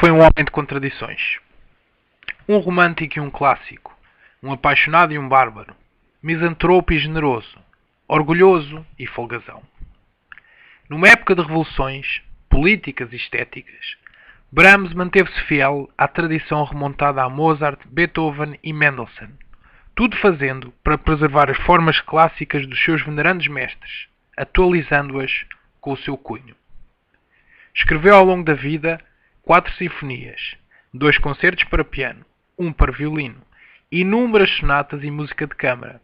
Foi um homem de contradições. Um romântico e um clássico. Um apaixonado e um bárbaro. Misantropo e generoso. Orgulhoso e folgazão. Numa época de revoluções políticas e estéticas, Brahms manteve-se fiel à tradição remontada a Mozart, Beethoven e Mendelssohn, tudo fazendo para preservar as formas clássicas dos seus venerandos mestres, atualizando-as com o seu cunho. Escreveu ao longo da vida 4 sinfonias, 2 concertos para piano, 1 para violino, inúmeras sonatas e música de câmara.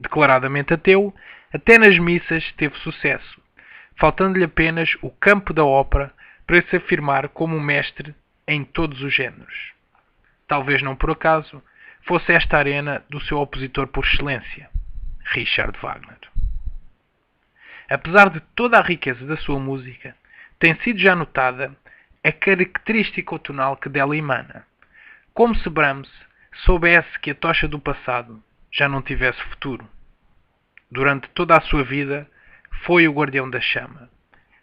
Declaradamente ateu, até nas missas teve sucesso, faltando-lhe apenas o campo da ópera para se afirmar como um mestre em todos os géneros. Talvez não por acaso fosse esta a arena do seu opositor por excelência, Richard Wagner. Apesar de toda a riqueza da sua música, tem sido já notada a característica tonal que dela emana, como se Brahms soubesse que a tocha do passado já não tivesse futuro. Durante toda a sua vida, foi o guardião da chama,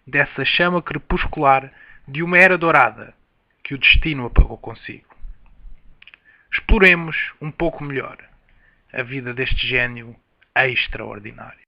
dessa chama crepuscular de uma era dourada que o destino apagou consigo. Exploremos um pouco melhor a vida deste gênio extraordinário.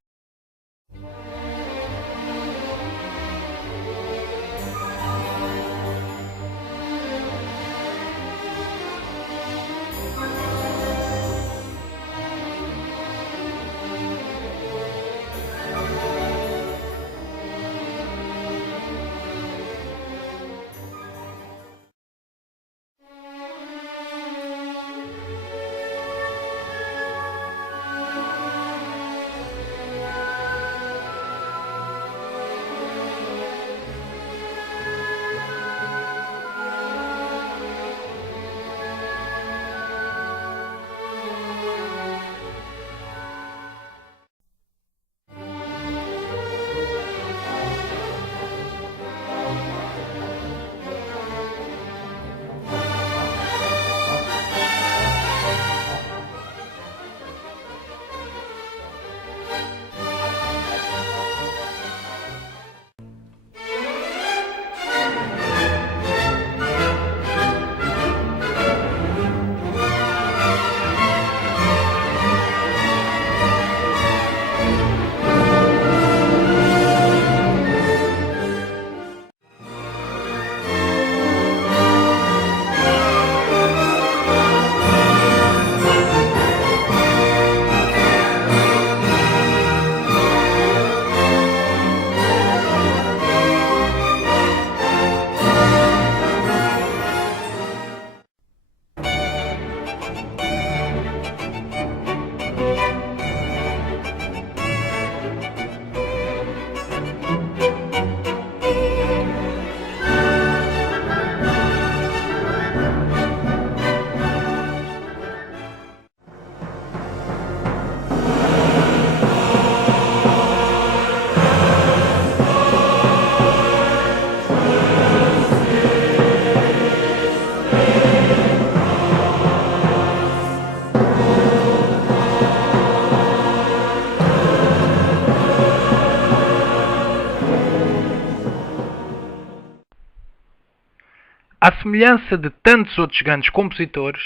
À semelhança de tantos outros grandes compositores,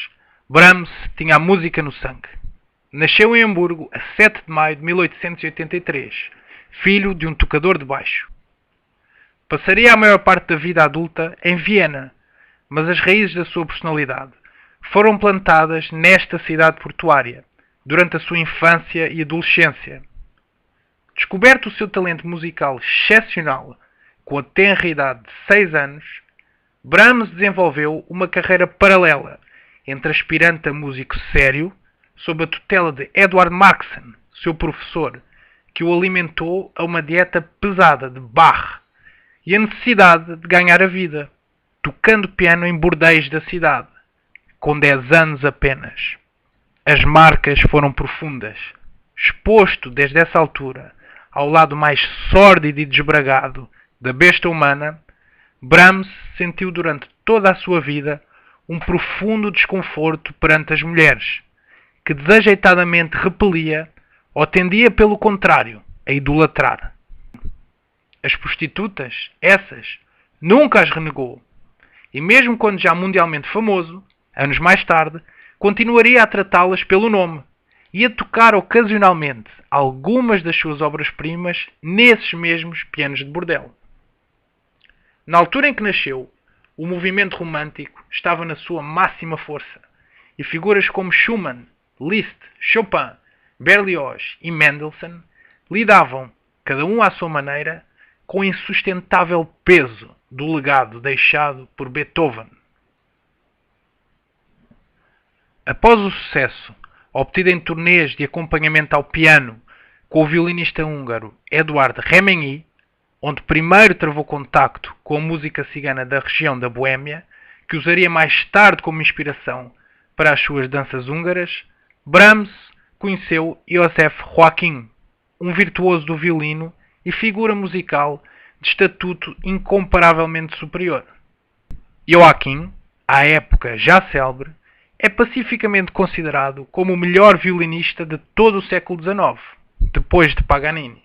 Brahms tinha a música no sangue. Nasceu em Hamburgo a 7 de maio de 1883, filho de um tocador de baixo. Passaria a maior parte da vida adulta em Viena, mas as raízes da sua personalidade foram plantadas nesta cidade portuária, durante a sua infância e adolescência. Descoberto o seu talento musical excepcional com a tenra idade de 6 anos, Brahms desenvolveu uma carreira paralela entre aspirante a músico sério, sob a tutela de Eduard Marxen, seu professor, que o alimentou a uma dieta pesada de Bach, e a necessidade de ganhar a vida, tocando piano em bordéis da cidade, com 10 anos apenas. As marcas foram profundas. Exposto desde essa altura ao lado mais sórdido e desbragado da besta humana, Brahms sentiu durante toda a sua vida um profundo desconforto perante as mulheres, que desajeitadamente repelia ou tendia, pelo contrário, a idolatrar. As prostitutas, essas, nunca as renegou, e mesmo quando já mundialmente famoso, anos mais tarde, continuaria a tratá-las pelo nome e a tocar ocasionalmente algumas das suas obras-primas nesses mesmos pianos de bordel. Na altura em que nasceu, o movimento romântico estava na sua máxima força e figuras como Schumann, Liszt, Chopin, Berlioz e Mendelssohn lidavam, cada um à sua maneira, com o insustentável peso do legado deixado por Beethoven. Após o sucesso obtido em turnês de acompanhamento ao piano com o violinista húngaro Eduard Remenyi, onde primeiro travou contacto com a música cigana da região da Boémia, que usaria mais tarde como inspiração para as suas danças húngaras, Brahms conheceu Joseph Joachim, um virtuoso do violino e figura musical de estatuto incomparavelmente superior. Joachim, à época já célebre, é pacificamente considerado como o melhor violinista de todo o século XIX, depois de Paganini.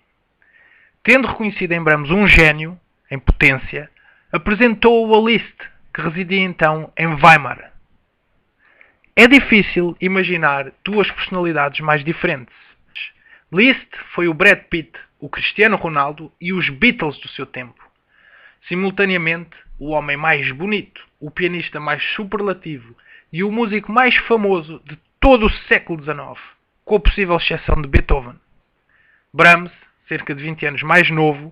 Tendo reconhecido em Brahms um gênio, em potência, apresentou-o a Liszt, que residia então em Weimar. É difícil imaginar duas personalidades mais diferentes. Liszt foi o Brad Pitt, o Cristiano Ronaldo e os Beatles do seu tempo. Simultaneamente, o homem mais bonito, o pianista mais superlativo e o músico mais famoso de todo o século XIX, com a possível exceção de Beethoven. Brahms, cerca de 20 anos mais novo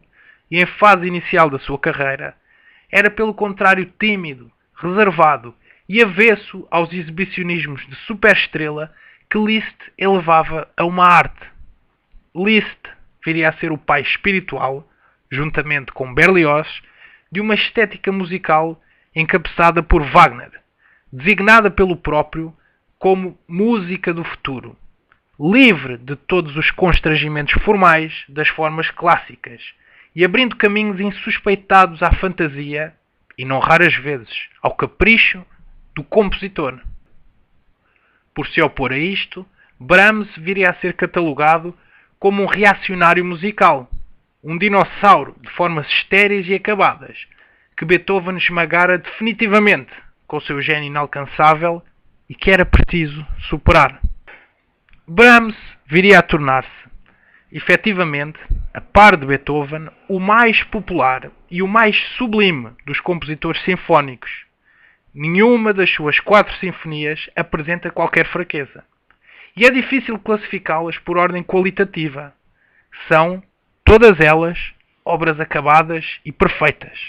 e em fase inicial da sua carreira, era pelo contrário tímido, reservado e avesso aos exibicionismos de superestrela que Liszt elevava a uma arte. Liszt viria a ser o pai espiritual, juntamente com Berlioz, de uma estética musical encabeçada por Wagner, designada pelo próprio como música do futuro, livre de todos os constrangimentos formais das formas clássicas e abrindo caminhos insuspeitados à fantasia e, não raras vezes, ao capricho do compositor. Por se opor a isto, Brahms viria a ser catalogado como um reacionário musical, um dinossauro de formas estéreis e acabadas, que Beethoven esmagara definitivamente com o seu gênio inalcançável e que era preciso superar. Brahms viria a tornar-se, efetivamente, a par de Beethoven, o mais popular e o mais sublime dos compositores sinfónicos. Nenhuma das suas 4 sinfonias apresenta qualquer fraqueza. E é difícil classificá-las por ordem qualitativa. São, todas elas, obras acabadas e perfeitas.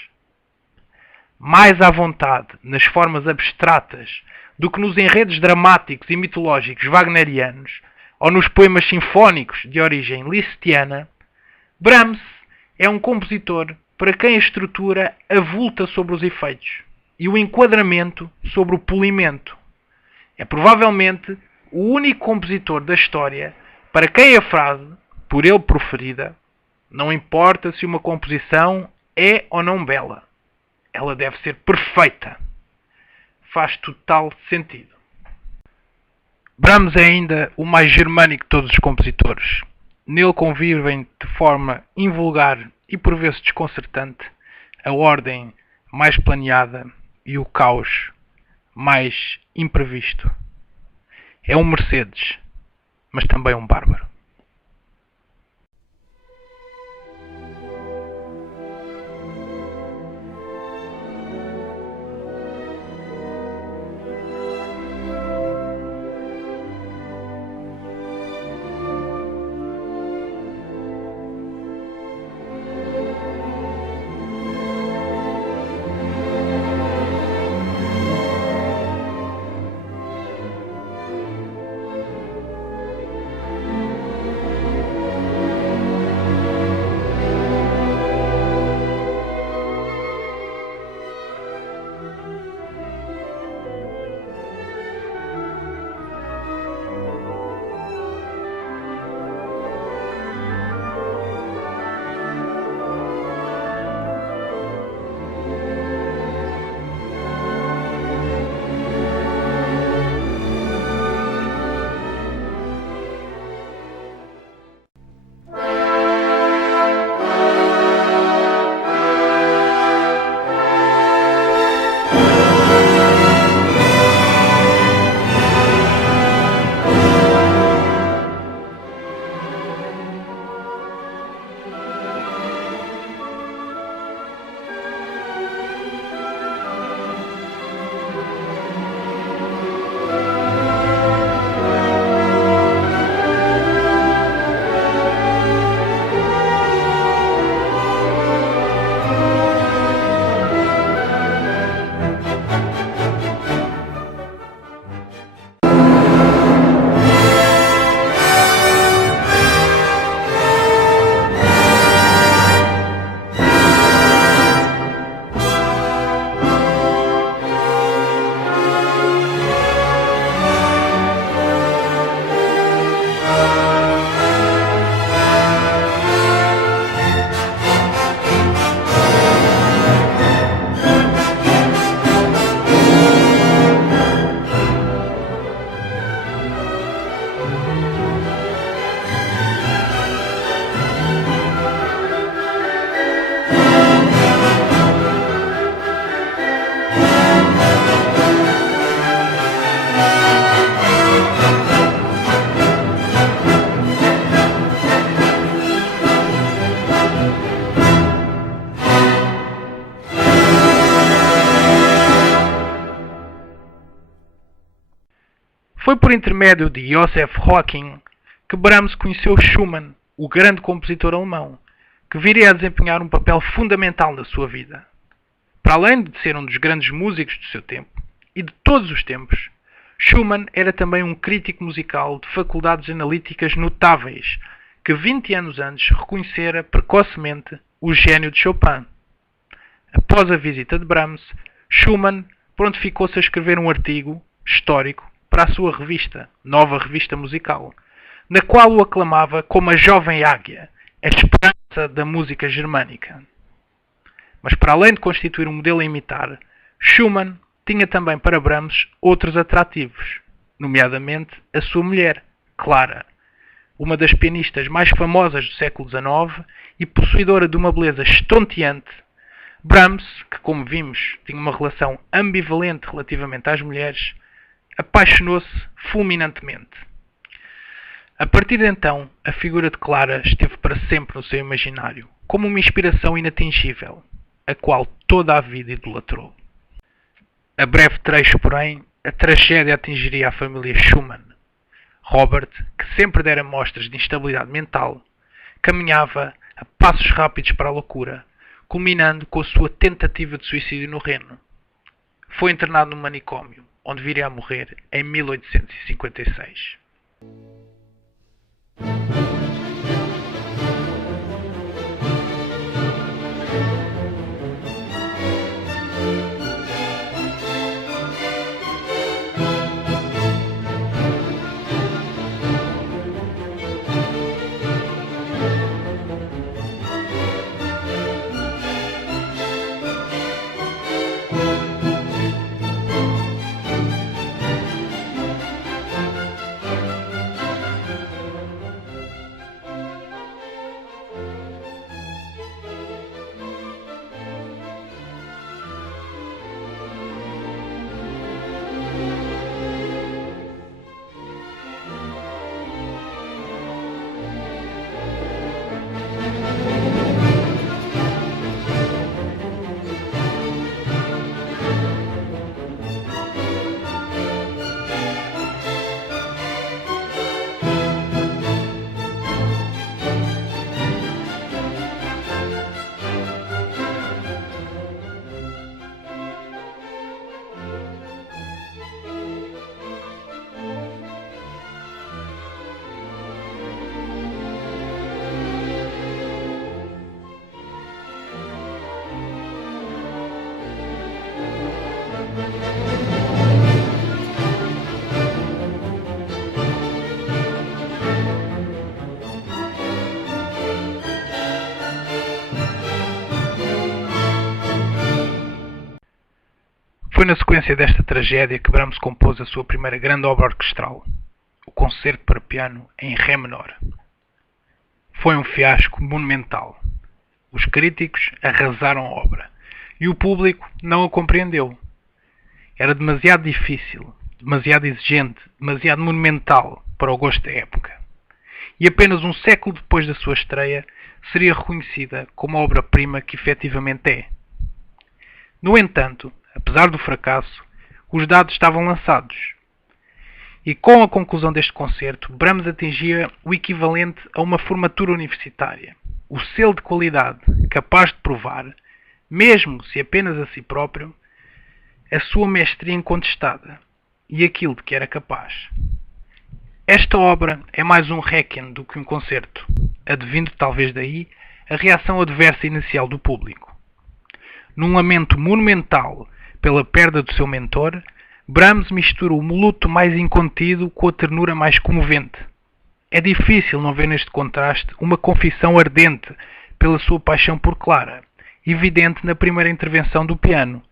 Mais à vontade nas formas abstratas do que nos enredos dramáticos e mitológicos wagnerianos ou nos poemas sinfónicos de origem lisztiana, Brahms é um compositor para quem a estrutura avulta sobre os efeitos e o enquadramento sobre o polimento. É provavelmente o único compositor da história para quem a frase, por ele proferida, não importa se uma composição é ou não bela, ela deve ser perfeita, faz total sentido. Brahms é ainda o mais germânico de todos os compositores. Nele convivem de forma invulgar e por vezes desconcertante a ordem mais planeada e o caos mais imprevisto. É um Mercedes, mas também um bárbaro. por intermédio de Joseph Joachim que Brahms conheceu Schumann, o grande compositor alemão, que viria a desempenhar um papel fundamental na sua vida. Para além de ser um dos grandes músicos do seu tempo, e de todos os tempos, Schumann era também um crítico musical de faculdades analíticas notáveis, que 20 anos antes reconhecera precocemente o gênio de Chopin. Após a visita de Brahms, Schumann prontificou-se a escrever um artigo histórico para a sua revista, Nova Revista Musical, na qual o aclamava como a jovem águia, a esperança da música germânica. Mas para além de constituir um modelo a imitar, Schumann tinha também para Brahms outros atrativos, nomeadamente a sua mulher, Clara, uma das pianistas mais famosas do século XIX e possuidora de uma beleza estonteante. Brahms, que como vimos tinha uma relação ambivalente relativamente às mulheres, apaixonou-se fulminantemente. A partir de então, a figura de Clara esteve para sempre no seu imaginário, como uma inspiração inatingível, a qual toda a vida idolatrou. A breve trecho, porém, a tragédia atingiria a família Schumann. Robert, que sempre dera mostras de instabilidade mental, caminhava a passos rápidos para a loucura, culminando com a sua tentativa de suicídio no Reno. Foi internado num manicômio, onde viria a morrer em 1856. Foi na sequência desta tragédia que Brahms compôs a sua primeira grande obra orquestral, o Concerto para Piano em Ré menor. Foi um fiasco monumental. Os críticos arrasaram a obra e o público não a compreendeu. Era demasiado difícil, demasiado exigente, demasiado monumental para o gosto da época. E apenas um século depois da sua estreia seria reconhecida como a obra-prima que efetivamente é. No entanto, apesar do fracasso, os dados estavam lançados. E com a conclusão deste concerto, Brahms atingia o equivalente a uma formatura universitária. O selo de qualidade capaz de provar, mesmo se apenas a si próprio, a sua mestria incontestada e aquilo de que era capaz. Esta obra é mais um Requiem do que um concerto, advindo talvez daí a reação adversa inicial do público. Num lamento monumental pela perda do seu mentor, Brahms mistura o luto mais incontido com a ternura mais comovente. É difícil não ver neste contraste uma confissão ardente pela sua paixão por Clara, evidente na primeira intervenção do piano,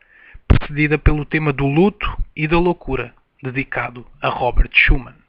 precedida pelo tema do luto e da loucura, dedicado a Robert Schumann.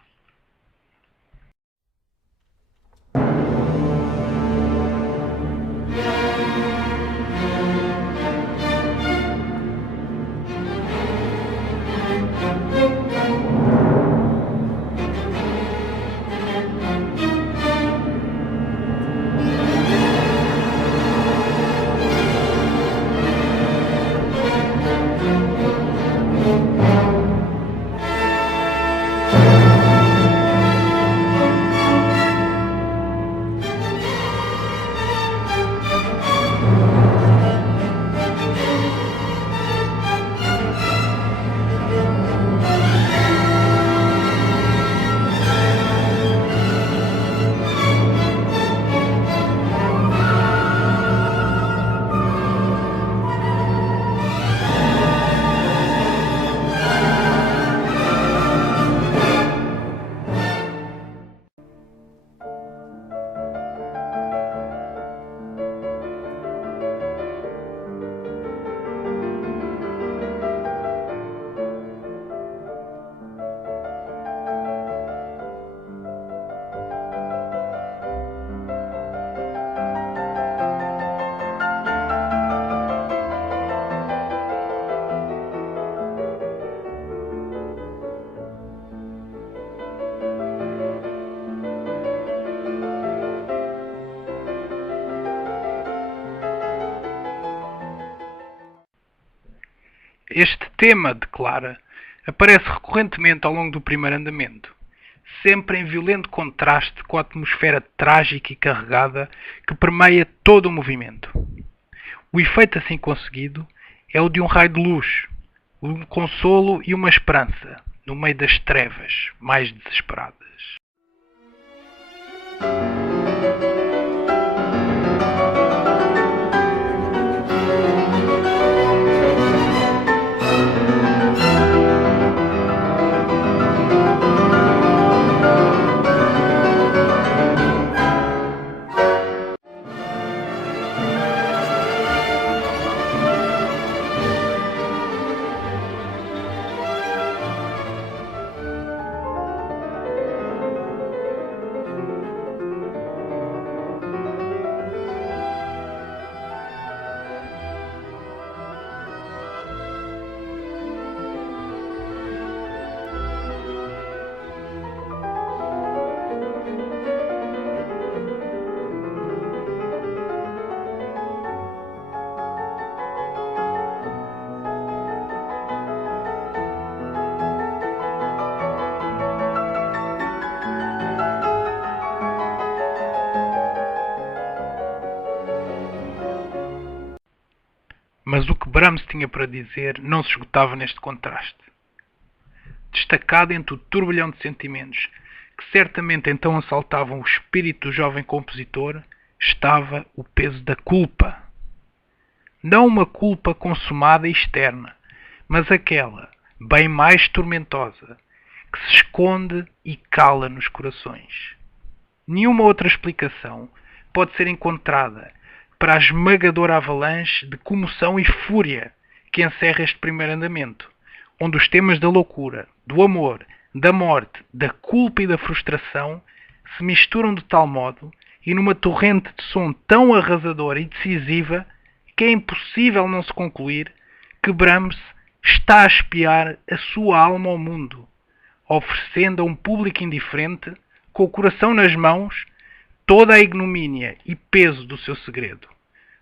Este tema de Clara aparece recorrentemente ao longo do primeiro andamento, sempre em violento contraste com a atmosfera trágica e carregada que permeia todo o movimento. O efeito assim conseguido é o de um raio de luz, um consolo e uma esperança no meio das trevas mais desesperadas. Mas o que Brahms tinha para dizer não se esgotava neste contraste. Destacado entre o turbilhão de sentimentos que certamente então assaltavam o espírito do jovem compositor, estava o peso da culpa. Não uma culpa consumada e externa, mas aquela, bem mais tormentosa, que se esconde e cala nos corações. Nenhuma outra explicação pode ser encontrada para a esmagadora avalanche de comoção e fúria que encerra este primeiro andamento, onde os temas da loucura, do amor, da morte, da culpa e da frustração se misturam de tal modo e numa torrente de som tão arrasadora e decisiva que é impossível não se concluir que Brahms está a espiar a sua alma ao mundo, oferecendo a um público indiferente, com o coração nas mãos, toda a ignomínia e peso do seu segredo,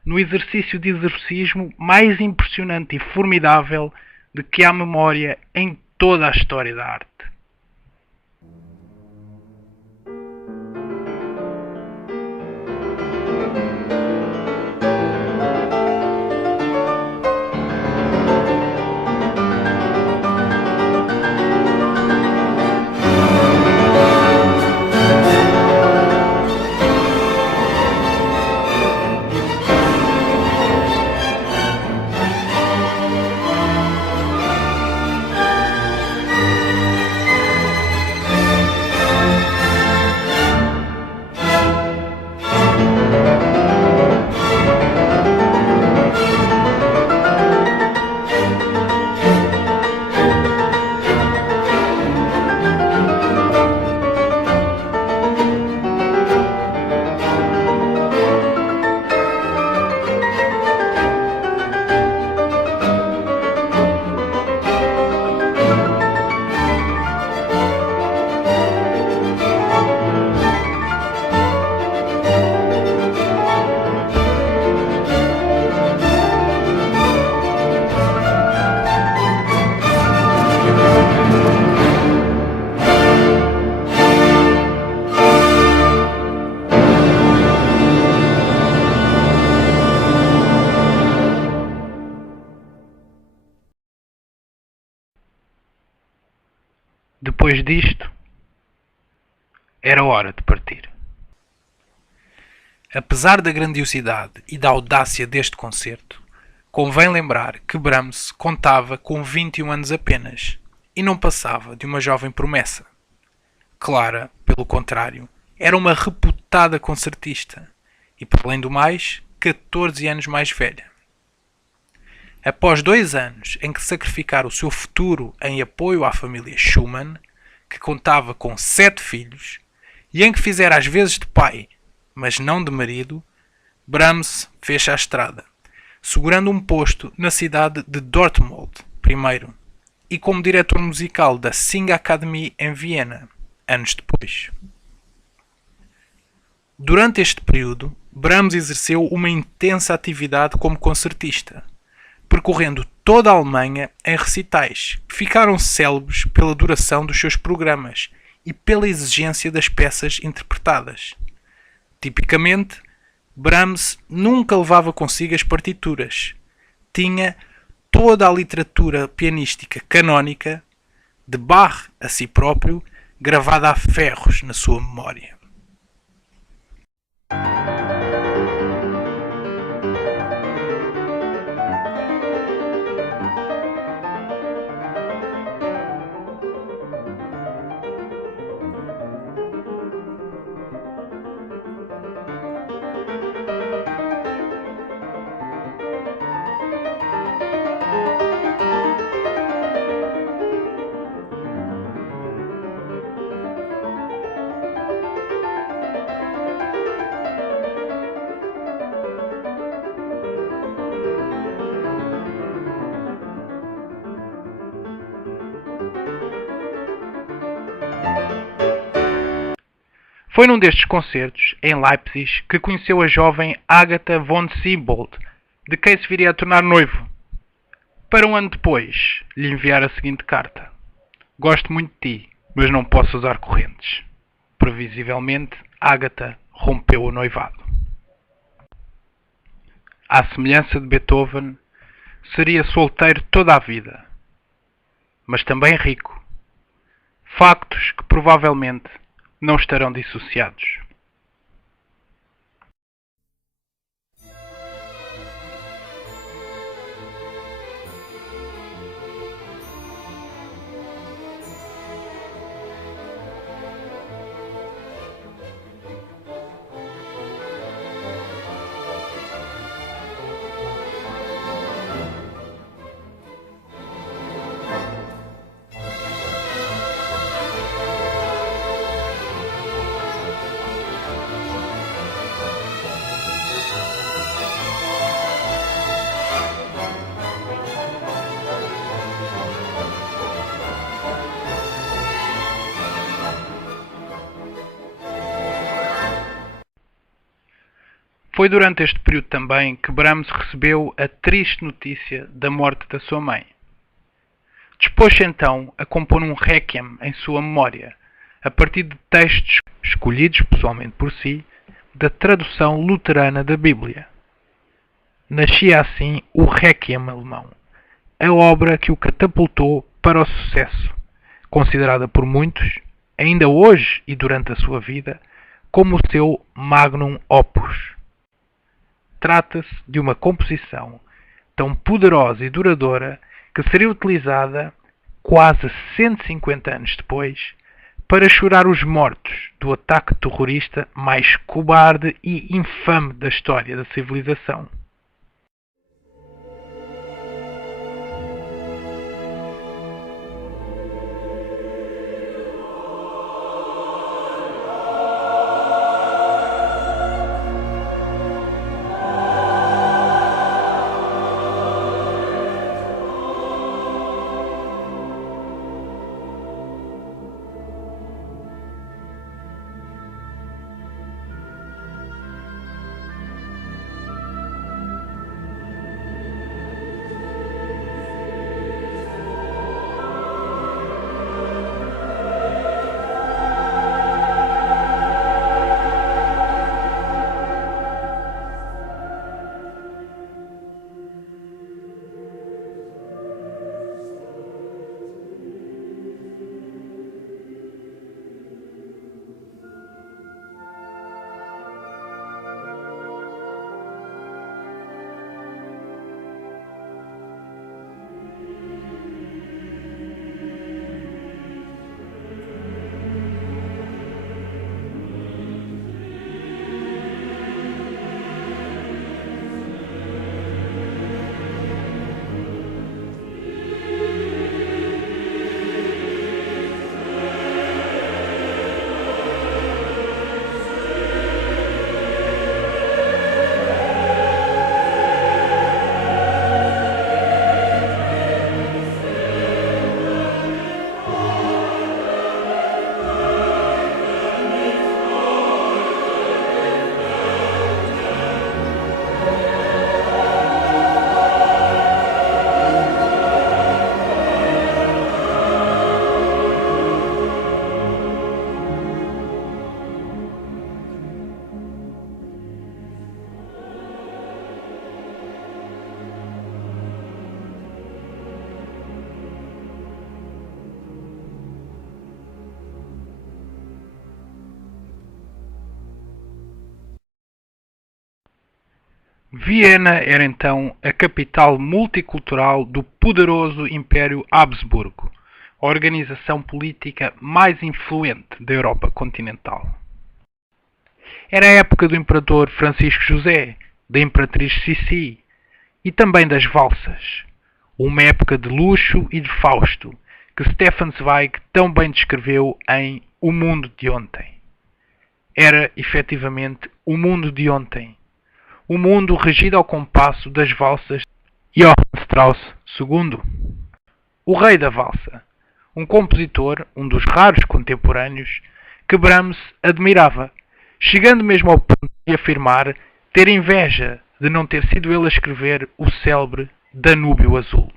no exercício de exorcismo mais impressionante e formidável de que há memória em toda a história da arte. Depois disto, era hora de partir. Apesar da grandiosidade e da audácia deste concerto, convém lembrar que Brahms contava com 21 anos apenas e não passava de uma jovem promessa. Clara, pelo contrário, era uma reputada concertista e, por além do mais, 14 anos mais velha. Após 2 anos em que sacrificara o seu futuro em apoio à família Schumann, que contava com 7 filhos, e em que fizera as vezes de pai, mas não de marido, Brahms fez a estrada, segurando um posto na cidade de Dortmund, primeiro, e como diretor musical da Singakademie em Viena, anos depois. Durante este período, Brahms exerceu uma intensa atividade como concertista, percorrendo toda a Alemanha em recitais, que ficaram célebres pela duração dos seus programas e pela exigência das peças interpretadas. Tipicamente, Brahms nunca levava consigo as partituras. Tinha toda a literatura pianística canónica, de Bach a si próprio, gravada a ferros na sua memória. Foi num destes concertos, em Leipzig, que conheceu a jovem Agatha von Siebold, de quem se viria a tornar noivo. Para um ano depois, lhe enviar a seguinte carta: Gosto muito de ti, mas não posso usar correntes. Previsivelmente, Agatha rompeu o noivado. À semelhança de Beethoven, seria solteiro toda a vida, mas também rico. Factos que provavelmente não estarão dissociados. Foi durante este período também que Brahms recebeu a triste notícia da morte da sua mãe. Dispôs-se então a compor um requiem em sua memória, a partir de textos escolhidos pessoalmente por si, da tradução luterana da Bíblia. Nascia assim o Requiem alemão, a obra que o catapultou para o sucesso, considerada por muitos, ainda hoje e durante a sua vida, como o seu magnum opus. Trata-se de uma composição tão poderosa e duradoura que seria utilizada quase 150 anos depois para chorar os mortos do ataque terrorista mais cobarde e infame da história da civilização. Viena era então a capital multicultural do poderoso Império Habsburgo, a organização política mais influente da Europa continental. Era a época do imperador Francisco José, da imperatriz Sissi e também das valsas. Uma época de luxo e de Fausto, que Stefan Zweig tão bem descreveu em O Mundo de Ontem. Era, efetivamente, o mundo de ontem. O mundo regido ao compasso das valsas de Johann Strauss II. O rei da valsa. Um compositor, um dos raros contemporâneos, que Brahms admirava, chegando mesmo ao ponto de afirmar ter inveja de não ter sido ele a escrever o célebre Danúbio Azul.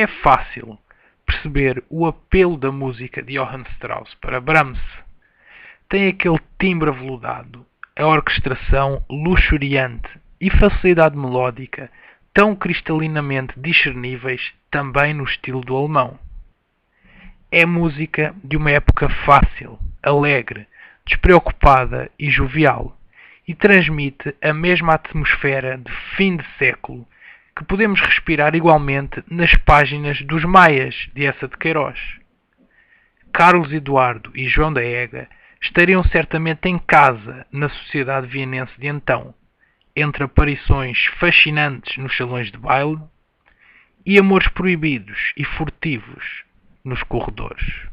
É fácil perceber o apelo da música de Johann Strauss para Brahms. Tem aquele timbre aveludado, a orquestração luxuriante e facilidade melódica tão cristalinamente discerníveis também no estilo do alemão. É música de uma época fácil, alegre, despreocupada e jovial, e transmite a mesma atmosfera de fim de século que podemos respirar igualmente nas páginas dos Maias de Eça de Queiroz. Carlos Eduardo e João da Ega estariam certamente em casa na sociedade vienense de então, entre aparições fascinantes nos salões de baile e amores proibidos e furtivos nos corredores.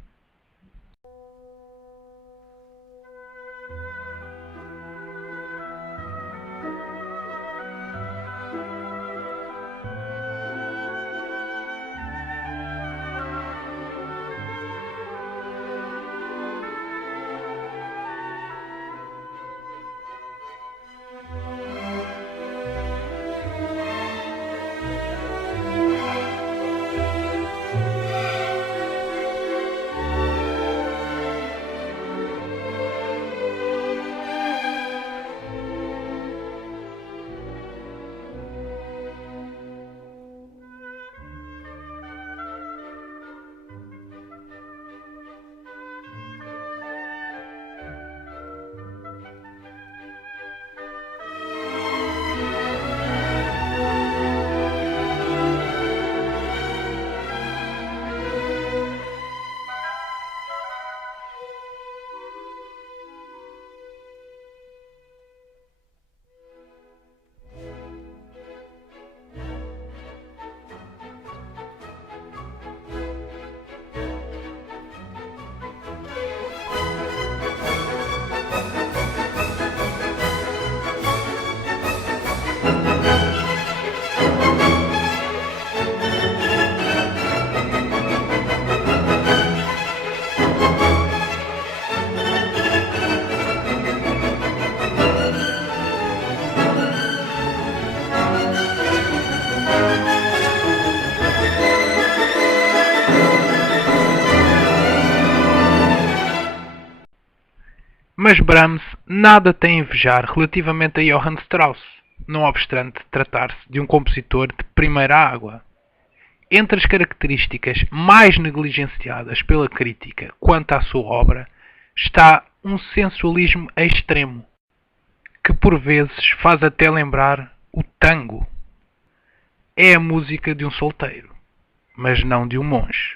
Mas Brahms nada tem a invejar relativamente a Johann Strauss, não obstante tratar-se de um compositor de primeira água. Entre as características mais negligenciadas pela crítica quanto à sua obra está um sensualismo extremo, que por vezes faz até lembrar o tango. É a música de um solteiro, mas não de um monge.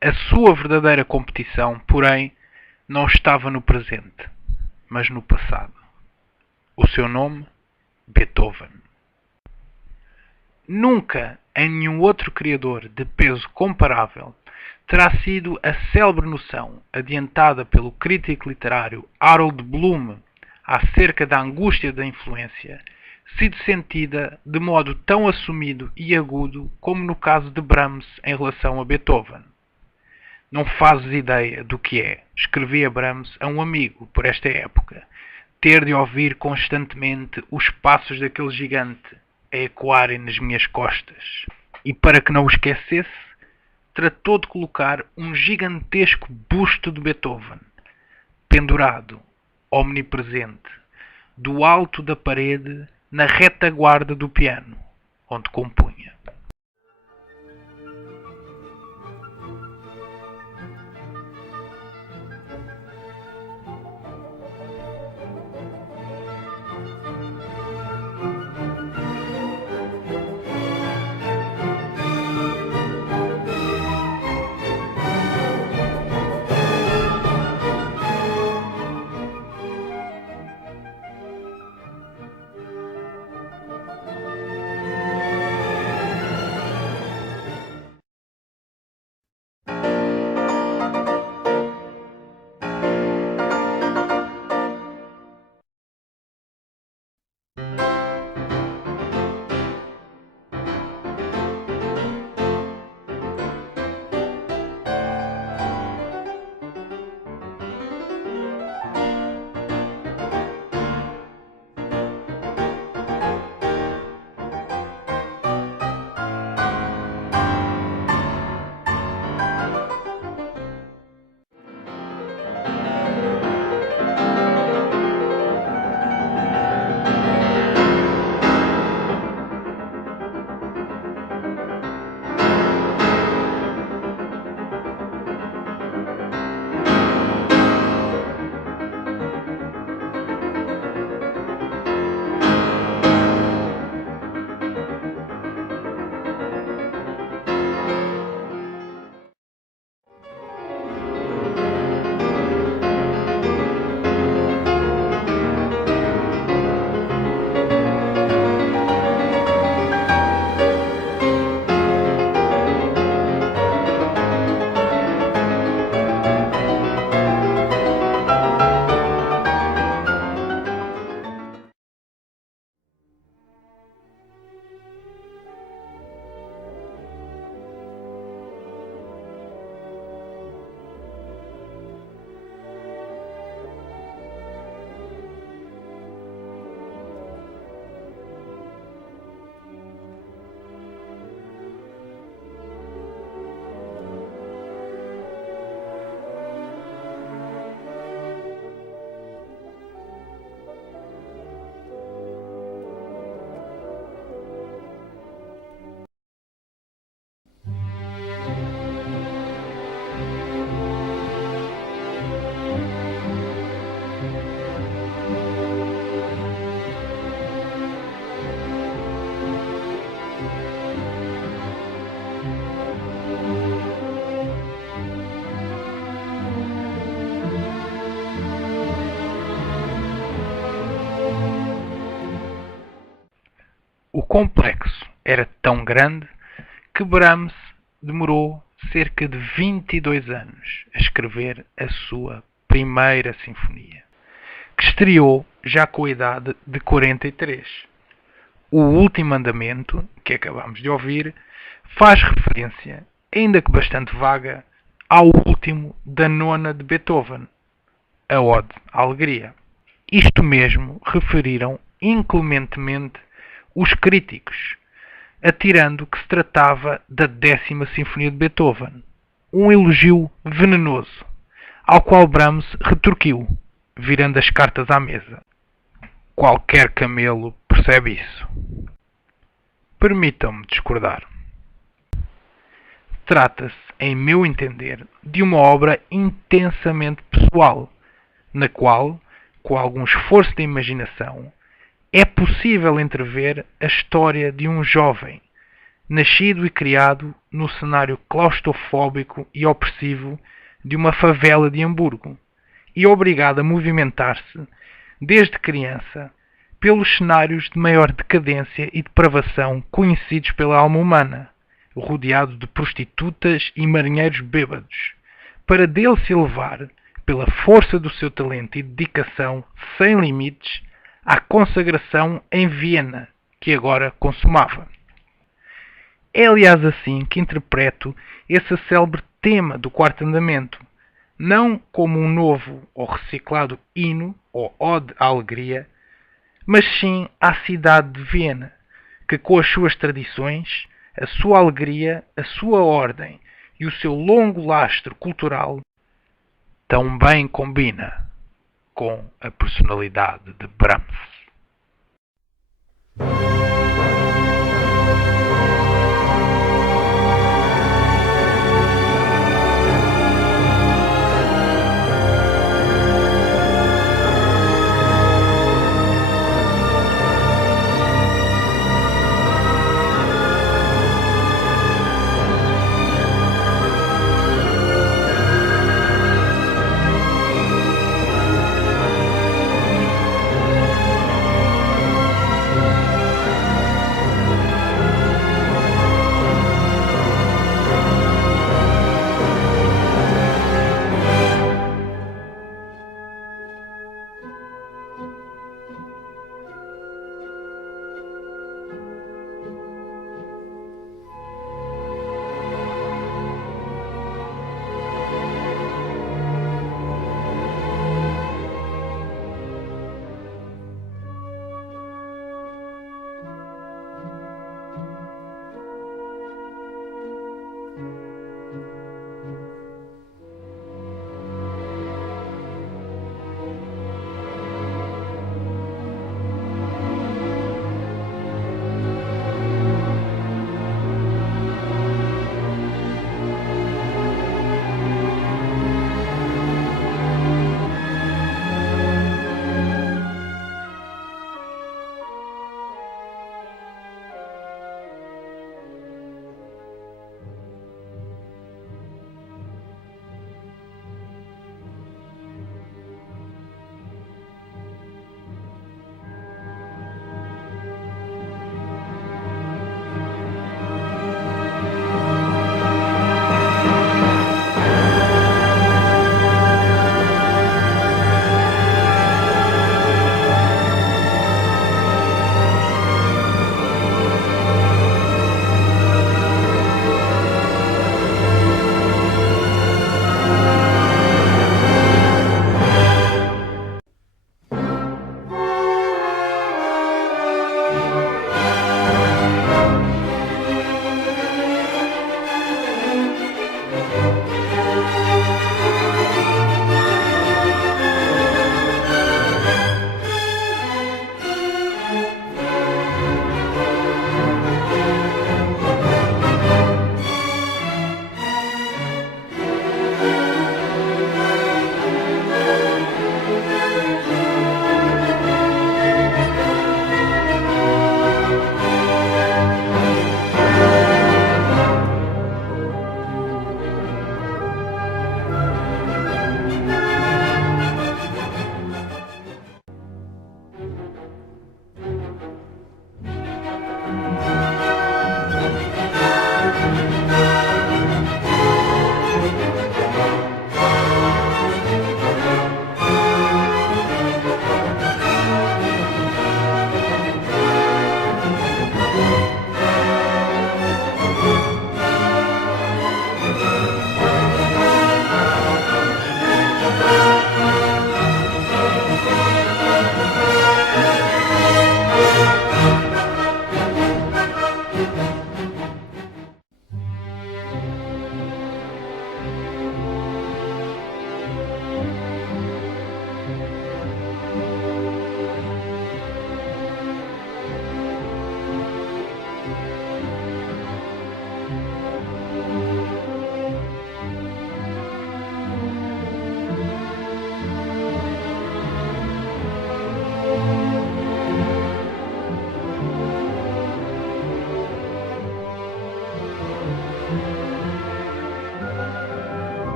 A sua verdadeira competição, porém, não estava no presente, mas no passado. O seu nome? Beethoven. Nunca em nenhum outro criador de peso comparável terá sido a célebre noção adiantada pelo crítico literário Harold Bloom acerca da angústia da influência sido sentida de modo tão assumido e agudo como no caso de Brahms em relação a Beethoven. Não fazes ideia do que é, escrevia Brahms a um amigo por esta época, ter de ouvir constantemente os passos daquele gigante a ecoarem nas minhas costas. E para que não o esquecesse, tratou de colocar um gigantesco busto de Beethoven, pendurado, omnipresente, do alto da parede na retaguarda do piano, onde compunha. complexo era tão grande que Brahms demorou cerca de 22 anos a escrever a sua primeira sinfonia, que estreou já com a idade de 43. O último andamento, que acabamos de ouvir, faz referência, ainda que bastante vaga, ao último da nona de Beethoven, a Ode à Alegria. Isto mesmo referiram inclementemente os críticos, atirando que se tratava da 10ª Sinfonia de Beethoven, um elogio venenoso, ao qual Brahms retorquiu, virando as cartas à mesa. Qualquer camelo percebe isso. Permitam-me discordar. Trata-se, em meu entender, de uma obra intensamente pessoal, na qual, com algum esforço de imaginação, é possível entrever a história de um jovem, nascido e criado no cenário claustrofóbico e opressivo de uma favela de Hamburgo, e obrigado a movimentar-se, desde criança, pelos cenários de maior decadência e depravação conhecidos pela alma humana, rodeado de prostitutas e marinheiros bêbados, para dele se elevar, pela força do seu talento e dedicação sem limites, à consagração em Viena, que agora consumava. É aliás assim que interpreto esse célebre tema do quarto andamento, não como um novo ou reciclado hino ou ode à alegria, mas sim à cidade de Viena, que com as suas tradições, a sua alegria, a sua ordem e o seu longo lastro cultural tão bem combina com a personalidade de Brahms.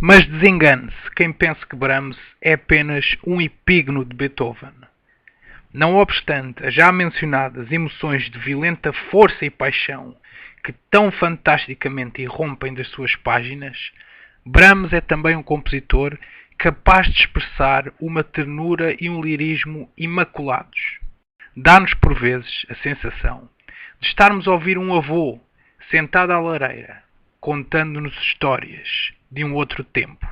Mas desengane-se quem pense que Brahms é apenas um epígono de Beethoven. Não obstante as já mencionadas emoções de violenta força e paixão que tão fantasticamente irrompem das suas páginas, Brahms é também um compositor capaz de expressar uma ternura e um lirismo imaculados. Dá-nos por vezes a sensação de estarmos a ouvir um avô sentado à lareira, contando-nos histórias de um outro tempo.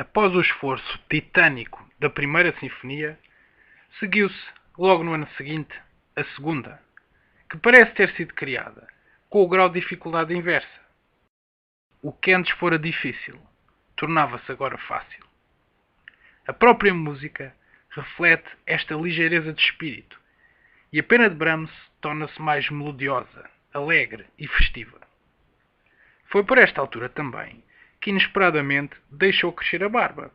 Após o esforço titânico da primeira sinfonia, seguiu-se, logo no ano seguinte, a segunda, que parece ter sido criada com o grau de dificuldade inversa. O que antes fora difícil, tornava-se agora fácil. A própria música reflete esta ligeireza de espírito, e a pena de Brahms torna-se mais melodiosa, alegre e festiva. Foi por esta altura também que inesperadamente deixou crescer a barba,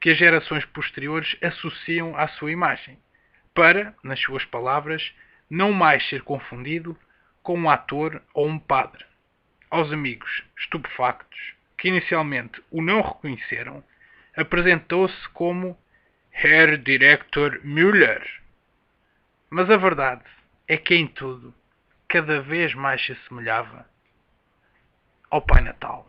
que as gerações posteriores associam à sua imagem, para, nas suas palavras, não mais ser confundido com um ator ou um padre. Aos amigos estupefactos, que inicialmente o não reconheceram, apresentou-se como Herr Direktor Müller. Mas a verdade é que em tudo, cada vez mais se assemelhava ao Pai Natal.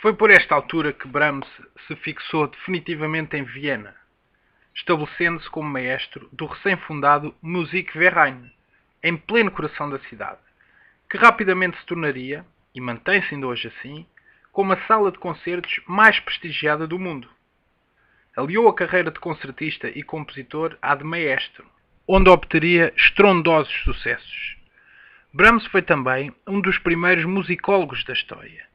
Foi por esta altura que Brahms se fixou definitivamente em Viena, estabelecendo-se como maestro do recém-fundado Musikverein, em pleno coração da cidade, que rapidamente se tornaria, e mantém-se ainda hoje assim, como a sala de concertos mais prestigiada do mundo. Aliou a carreira de concertista e compositor à de maestro, onde obteria estrondosos sucessos. Brahms foi também um dos primeiros musicólogos da história,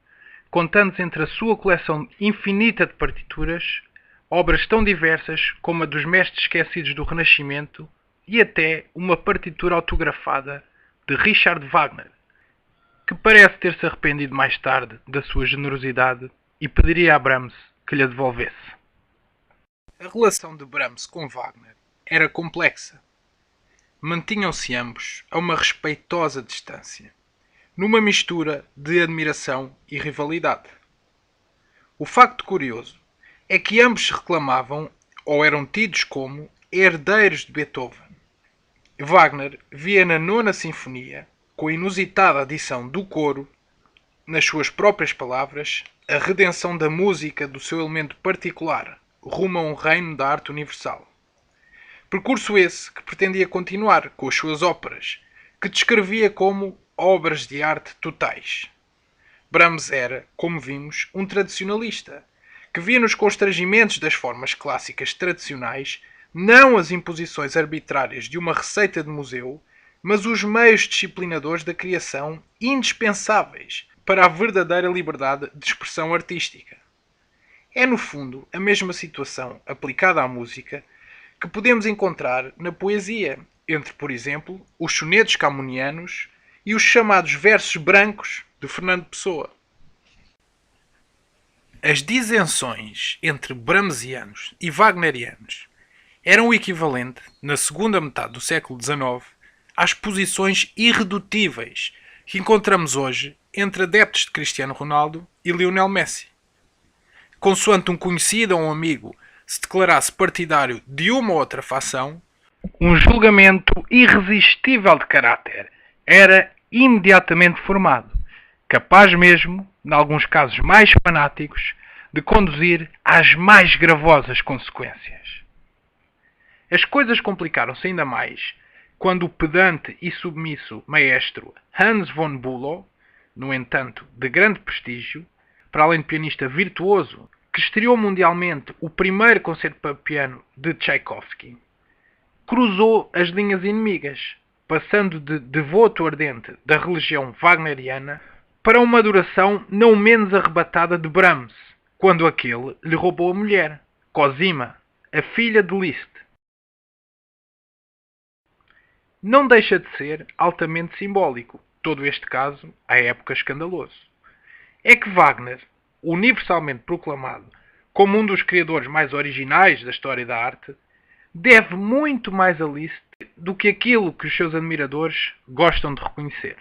contando entre a sua coleção infinita de partituras obras tão diversas como a dos mestres esquecidos do Renascimento e até uma partitura autografada de Richard Wagner, que parece ter-se arrependido mais tarde da sua generosidade e pediria a Brahms que lhe a devolvesse. A relação de Brahms com Wagner era complexa. Mantinham-se ambos a uma respeitosa distância, numa mistura de admiração e rivalidade. O facto curioso é que ambos se reclamavam, ou eram tidos como, herdeiros de Beethoven. Wagner via na Nona Sinfonia, com a inusitada adição do coro, nas suas próprias palavras, a redenção da música do seu elemento particular, rumo a um reino da arte universal. Percurso esse que pretendia continuar com as suas óperas, que descrevia como obras de arte totais. Brahms era, como vimos, um tradicionalista, que via nos constrangimentos das formas clássicas tradicionais não as imposições arbitrárias de uma receita de museu, mas os meios disciplinadores da criação indispensáveis para a verdadeira liberdade de expressão artística. É, no fundo, a mesma situação aplicada à música que podemos encontrar na poesia, entre, por exemplo, os sonetos camonianos e os chamados versos brancos de Fernando Pessoa. As disenções entre brahmsianos e wagnerianos eram o equivalente, na segunda metade do século XIX, às posições irredutíveis que encontramos hoje entre adeptos de Cristiano Ronaldo e Lionel Messi. Consoante um conhecido ou um amigo se declarasse partidário de uma ou outra facção, um julgamento irresistível de caráter era imediatamente formado, capaz mesmo, em alguns casos mais fanáticos, de conduzir às mais gravosas consequências. As coisas complicaram-se ainda mais quando o pedante e submisso maestro Hans von Bülow, no entanto de grande prestígio, para além de pianista virtuoso, que estreou mundialmente o primeiro concerto para piano de Tchaikovsky, cruzou as linhas inimigas, passando de devoto ardente da religião wagneriana para uma adoração não menos arrebatada de Brahms, quando aquele lhe roubou a mulher, Cosima, a filha de Liszt. Não deixa de ser altamente simbólico, todo este caso, à época, escandaloso. É que Wagner, universalmente proclamado como um dos criadores mais originais da história da arte, deve muito mais a Liszt do que aquilo que os seus admiradores gostam de reconhecer.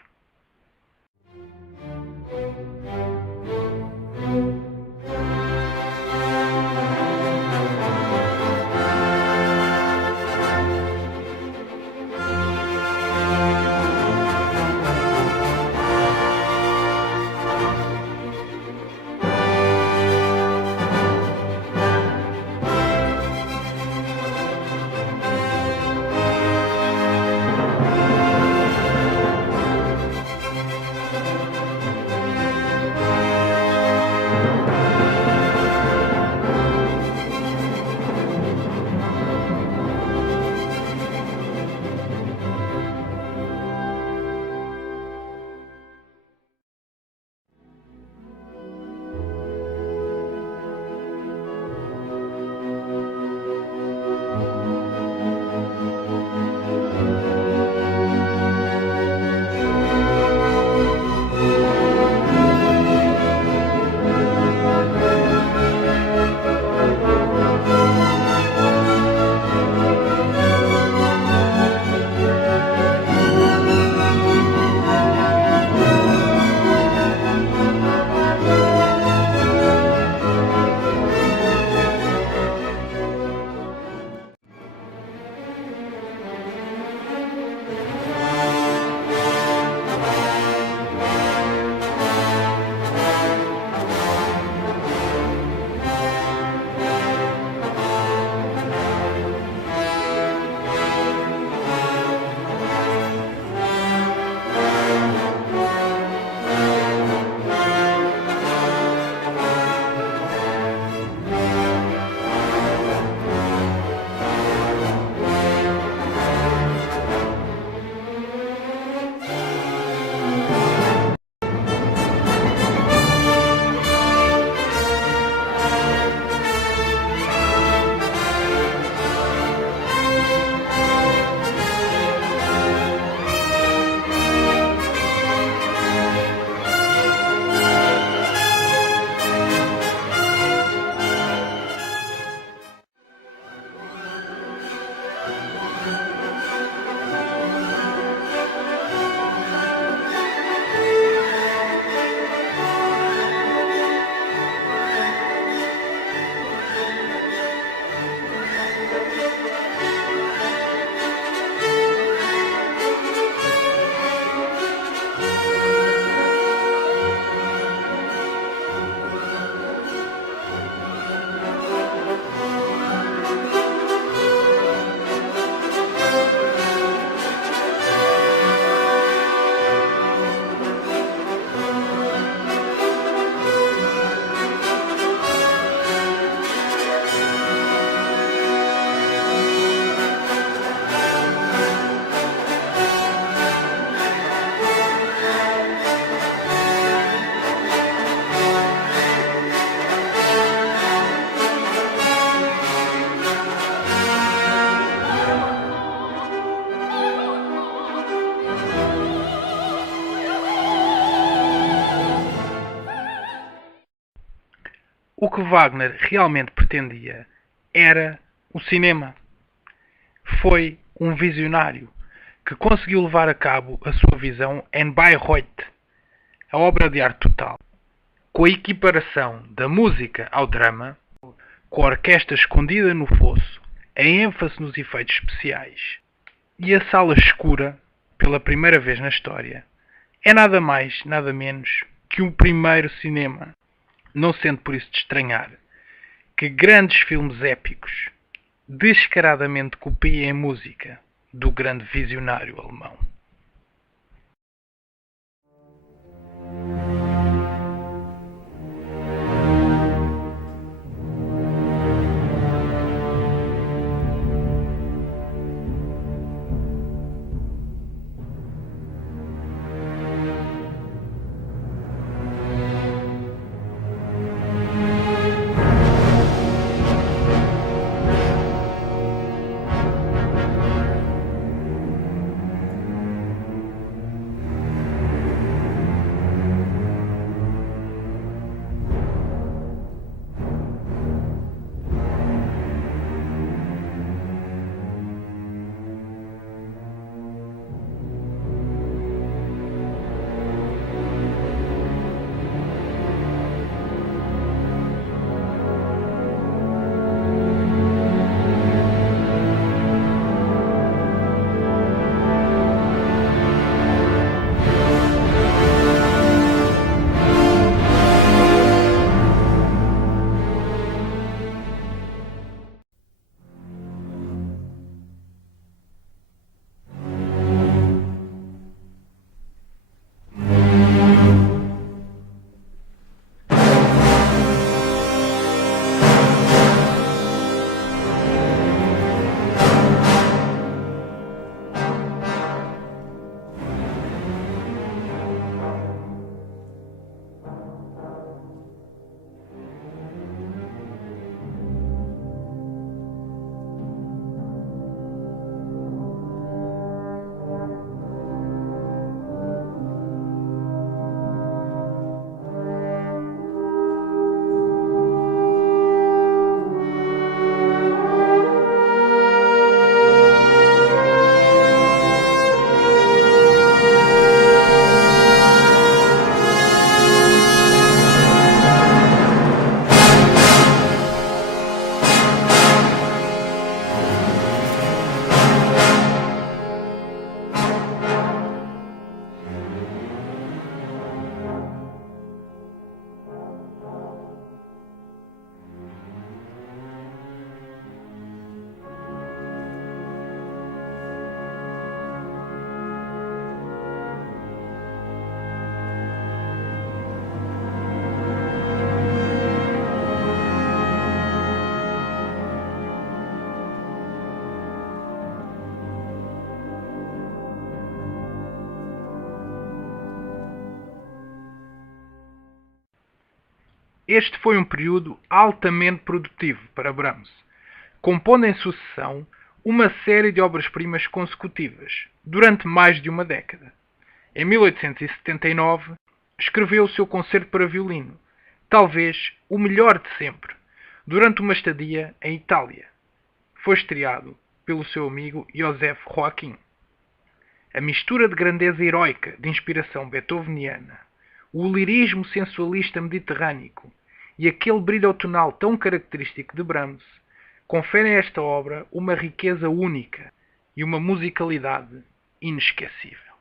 O que Wagner realmente pretendia era o cinema. Foi um visionário que conseguiu levar a cabo a sua visão em Bayreuth, a obra de arte total, com a equiparação da música ao drama, com a orquestra escondida no fosso, a ênfase nos efeitos especiais e a sala escura, pela primeira vez na história, é nada mais, nada menos que um primeiro cinema, não sendo por isso de estranhar que grandes filmes épicos descaradamente copiem a música do grande visionário alemão. Este foi um período altamente produtivo para Brahms, compondo em sucessão uma série de obras-primas consecutivas, durante mais de uma década. Em 1879, escreveu o seu concerto para violino, talvez o melhor de sempre, durante uma estadia em Itália. Foi estreado pelo seu amigo Joseph Joachim. A mistura de grandeza heroica de inspiração beethoveniana, o lirismo sensualista mediterrâneo e aquele brilho tonal tão característico de Brahms conferem a esta obra uma riqueza única e uma musicalidade inesquecível.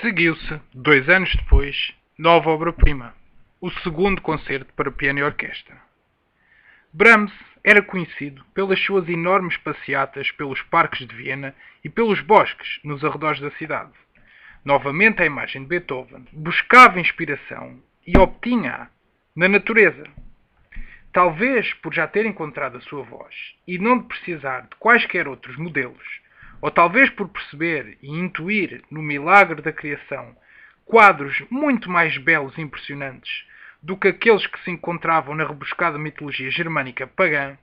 Seguiu-se, 2 anos depois, nova obra-prima, o segundo concerto para piano e orquestra. Brahms era conhecido pelas suas enormes passeatas pelos parques de Viena e pelos bosques nos arredores da cidade. Novamente a imagem de Beethoven buscava inspiração e obtinha-a na natureza. Talvez por já ter encontrado a sua voz e não de precisar de quaisquer outros modelos, ou talvez por perceber e intuir no milagre da criação quadros muito mais belos e impressionantes do que aqueles que se encontravam na rebuscada mitologia germânica pagã,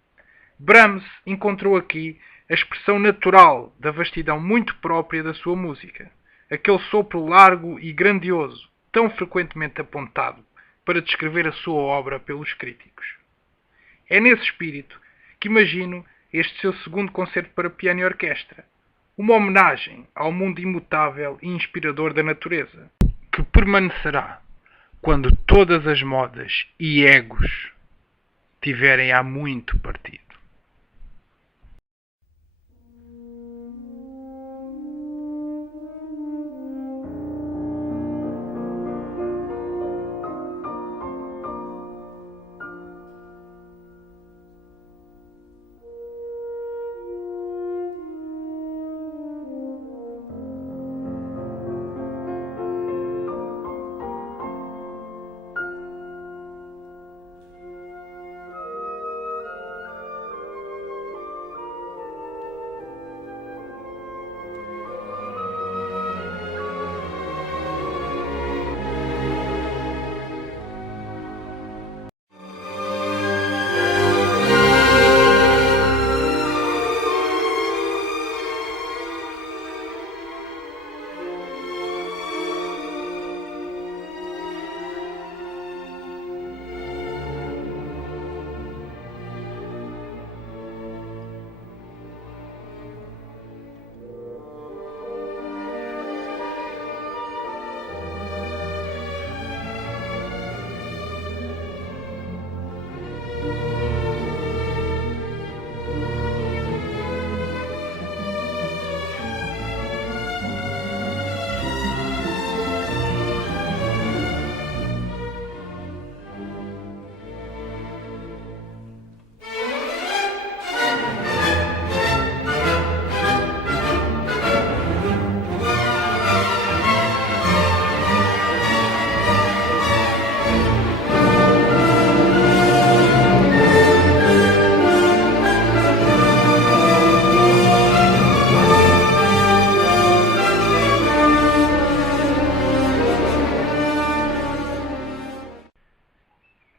Brahms encontrou aqui a expressão natural da vastidão muito própria da sua música, aquele sopro largo e grandioso, tão frequentemente apontado para descrever a sua obra pelos críticos. É nesse espírito que imagino este seu segundo concerto para piano e orquestra, uma homenagem ao mundo imutável e inspirador da natureza, que permanecerá quando todas as modas e egos tiverem há muito partido.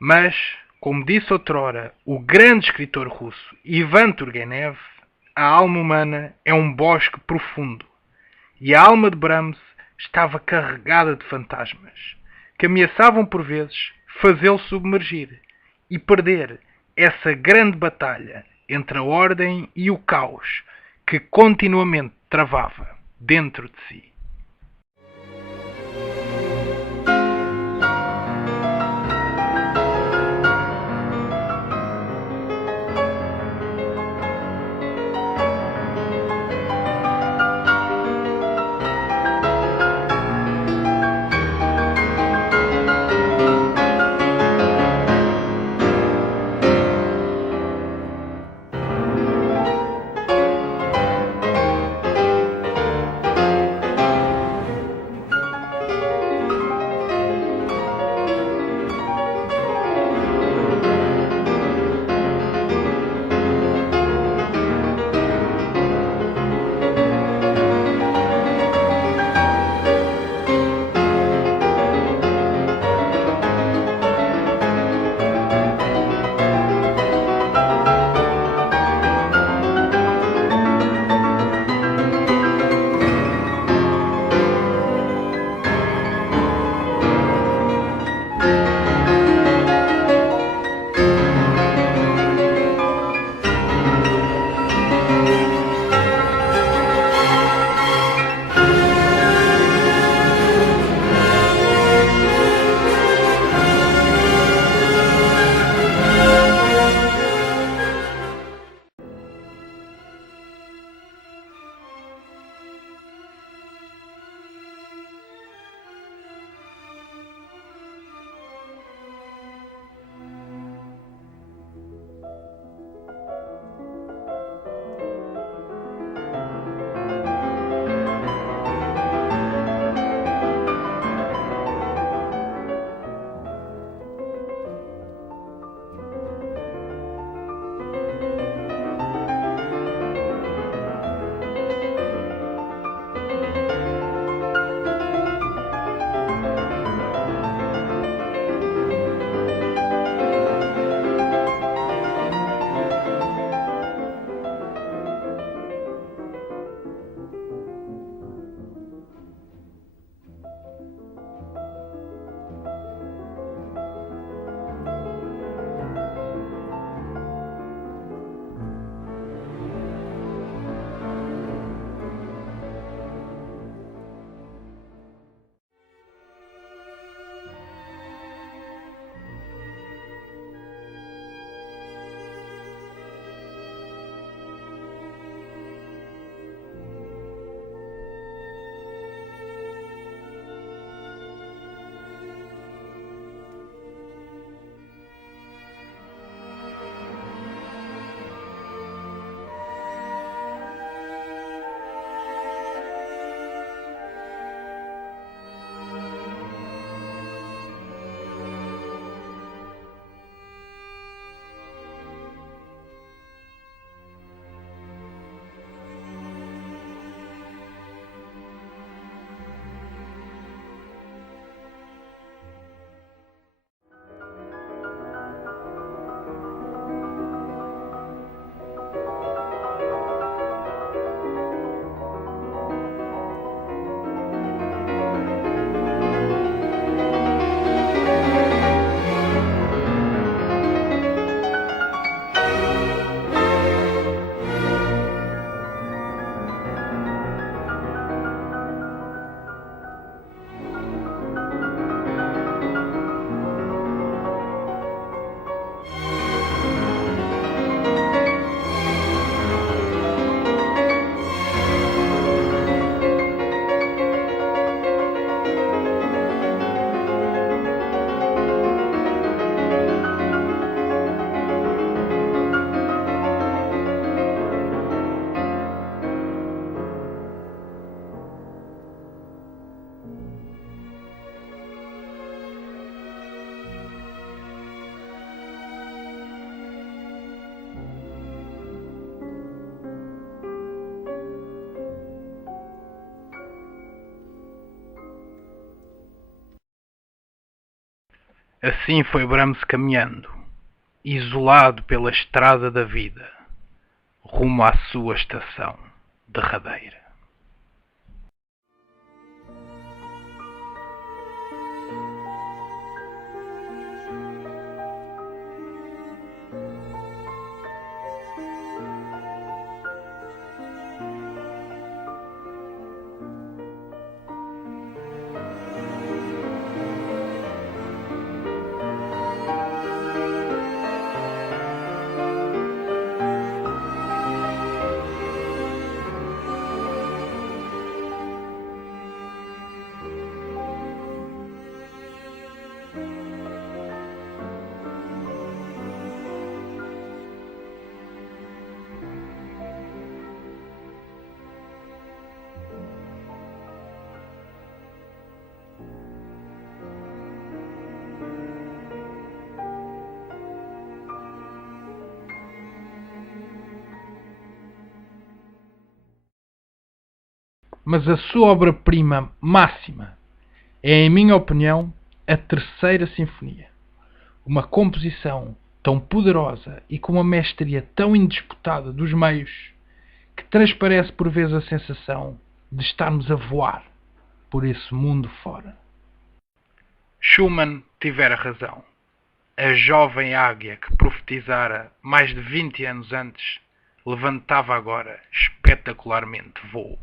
Mas, como disse outrora o grande escritor russo Ivan Turgenev, a alma humana é um bosque profundo, e a alma de Brahms estava carregada de fantasmas, que ameaçavam por vezes fazê-lo submergir e perder essa grande batalha entre a ordem e o caos que continuamente travava dentro de si. Assim foi Brahms caminhando, isolado pela estrada da vida, rumo à sua estação derradeira. Mas a sua obra-prima máxima é, em minha opinião, a Terceira Sinfonia. Uma composição tão poderosa e com uma mestria tão indisputada dos meios que transparece por vezes a sensação de estarmos a voar por esse mundo fora. Schumann tivera razão. A jovem águia que profetizara mais de 20 anos antes levantava agora espetacularmente voo.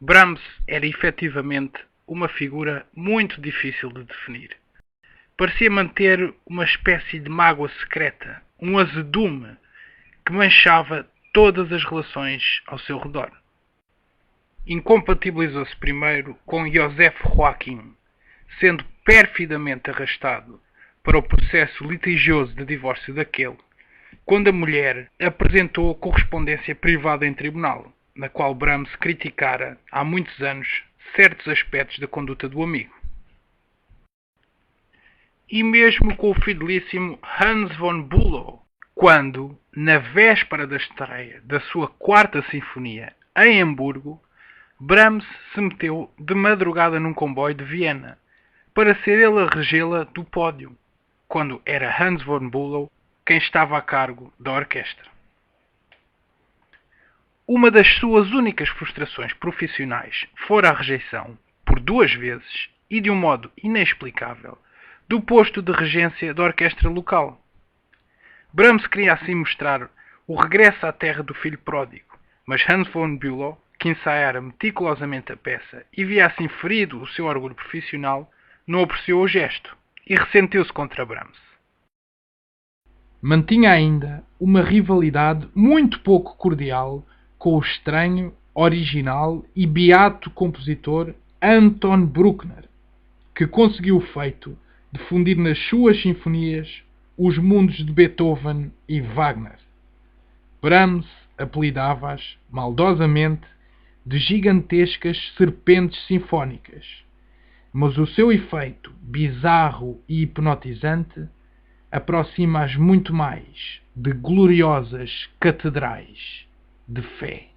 Brahms era efetivamente uma figura muito difícil de definir. Parecia manter uma espécie de mágoa secreta, um azedume que manchava todas as relações ao seu redor. Incompatibilizou-se primeiro com Joseph Joachim, sendo perfidamente arrastado para o processo litigioso de divórcio daquele, quando a mulher apresentou correspondência privada em tribunal, na qual Brahms criticara há muitos anos certos aspectos da conduta do amigo. E mesmo com o fidelíssimo Hans von Bülow, quando, na véspera da estreia da sua quarta sinfonia em Hamburgo, Brahms se meteu de madrugada num comboio de Viena, para ser ele a regê-la do pódio, quando era Hans von Bülow quem estava a cargo da orquestra. Uma das suas únicas frustrações profissionais fora a rejeição, por 2 vezes e de um modo inexplicável, do posto de regência da orquestra local. Brahms queria assim mostrar o regresso à terra do filho pródigo, mas Hans von Bülow, que ensaiara meticulosamente a peça e via assim ferido o seu orgulho profissional, não apreciou o gesto e ressentiu-se contra Brahms. Mantinha ainda uma rivalidade muito pouco cordial com o estranho, original e beato compositor Anton Bruckner, que conseguiu o feito de fundir nas suas sinfonias os mundos de Beethoven e Wagner. Brahms apelidava-as, maldosamente, de gigantescas serpentes sinfónicas, mas o seu efeito bizarro e hipnotizante aproxima-as muito mais de gloriosas catedrais de fé.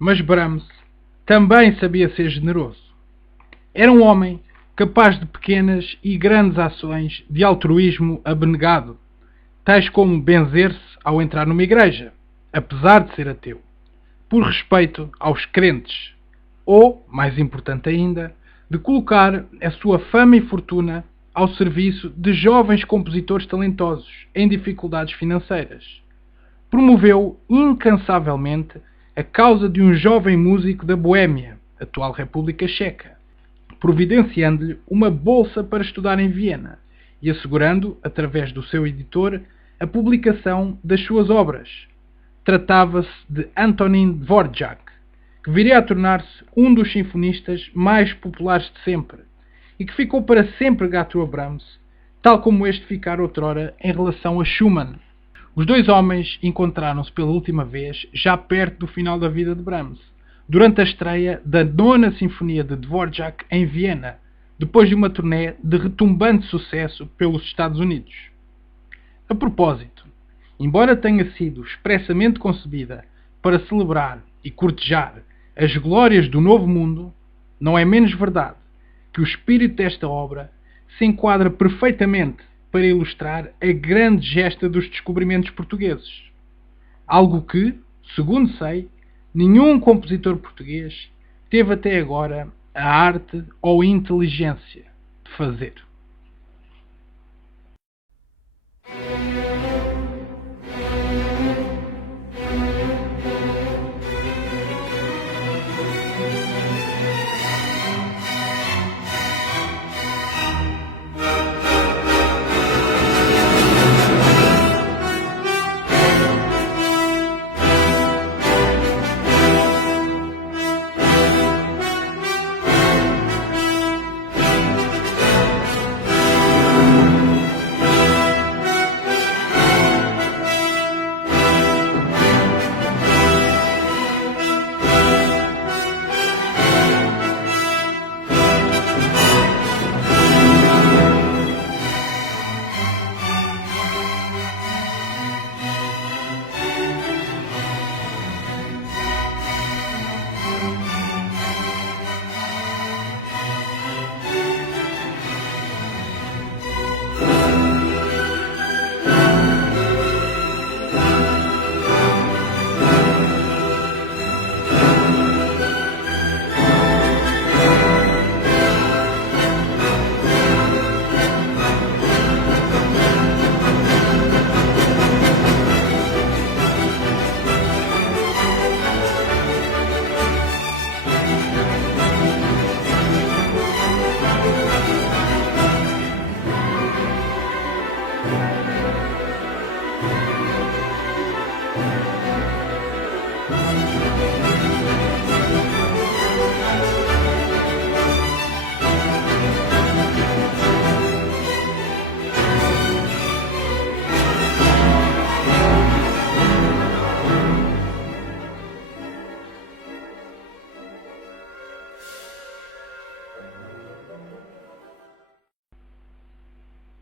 Mas Brahms também sabia ser generoso. Era um homem capaz de pequenas e grandes ações de altruísmo abnegado, tais como benzer-se ao entrar numa igreja, apesar de ser ateu, por respeito aos crentes, ou, mais importante ainda, de colocar a sua fama e fortuna ao serviço de jovens compositores talentosos em dificuldades financeiras. Promoveu incansavelmente a causa de um jovem músico da Boémia, atual República Checa, providenciando-lhe uma bolsa para estudar em Viena e assegurando, através do seu editor, a publicação das suas obras. Tratava-se de Antonín Dvorak, que viria a tornar-se um dos sinfonistas mais populares de sempre e que ficou para sempre gato a Brahms, tal como este ficara outrora em relação a Schumann. Os dois homens encontraram-se pela última vez já perto do final da vida de Brahms, durante a estreia da 9ª Sinfonia de Dvorak em Viena, depois de uma turnê de retumbante sucesso pelos Estados Unidos. A propósito, embora tenha sido expressamente concebida para celebrar e cortejar as glórias do Novo Mundo, não é menos verdade que o espírito desta obra se enquadra perfeitamente para ilustrar a grande gesta dos descobrimentos portugueses. Algo que, segundo sei, nenhum compositor português teve até agora a arte ou a inteligência de fazer.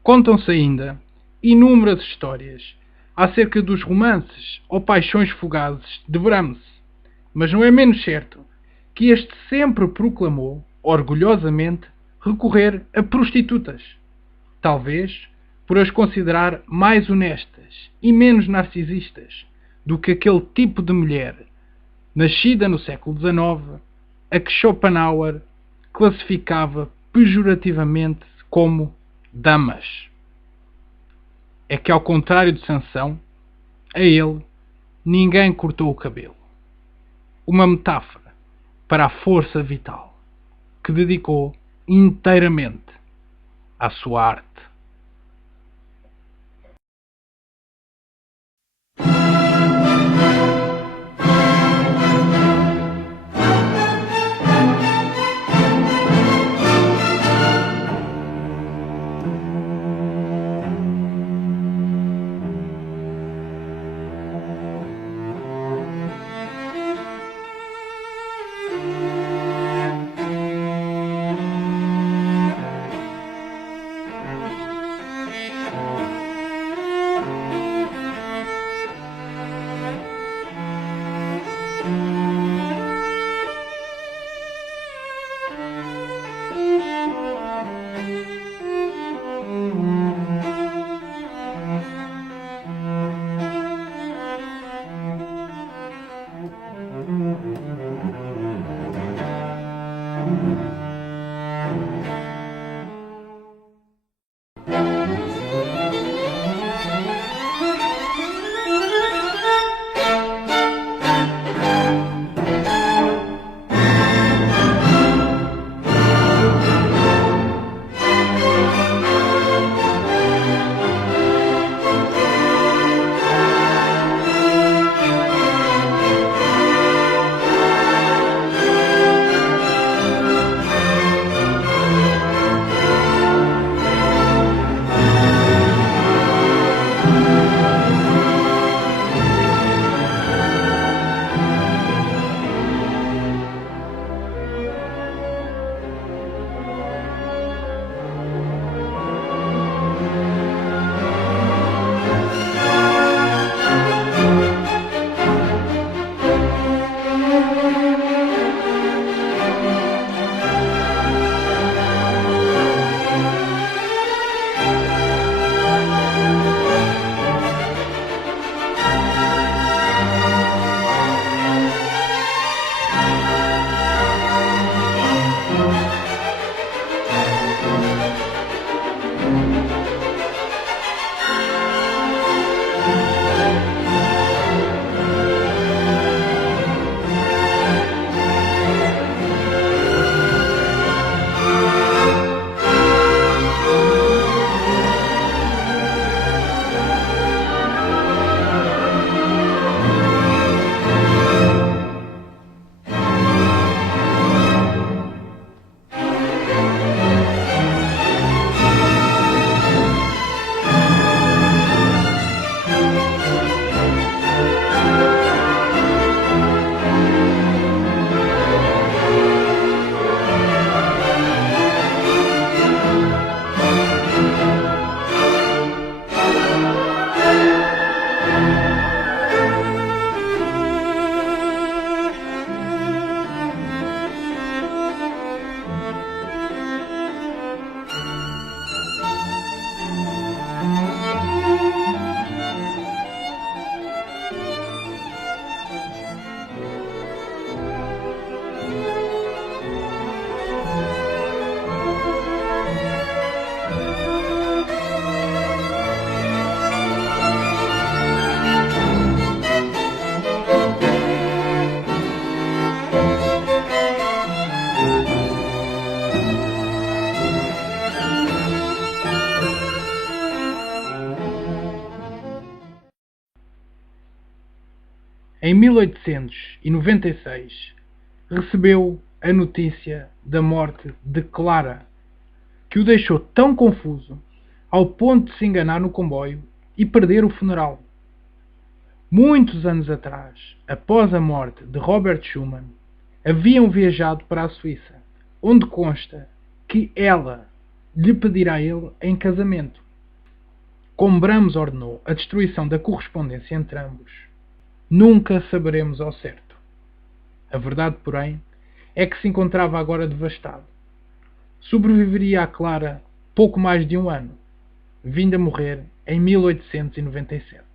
Contam-se ainda inúmeras histórias acerca dos romances ou paixões fugazes de Brahms, mas não é menos certo que este sempre proclamou, orgulhosamente, recorrer a prostitutas, talvez por as considerar mais honestas e menos narcisistas do que aquele tipo de mulher, nascida no século XIX, a que Schopenhauer classificava pejorativamente como damas. É que, ao contrário de Sansão, a ele ninguém cortou o cabelo. Uma metáfora para a força vital que dedicou inteiramente à sua arte. em 1896, recebeu a notícia da morte de Clara, que o deixou tão confuso ao ponto de se enganar no comboio e perder o funeral. Muitos anos atrás, após a morte de Robert Schumann, haviam viajado para a Suíça, onde consta que ela lhe pedirá a ele em casamento. Como Brahms ordenou a destruição da correspondência entre ambos, nunca saberemos ao certo. A verdade, porém, é que se encontrava agora devastado. Sobreviveria a Clara pouco mais de um ano, vindo a morrer em 1897.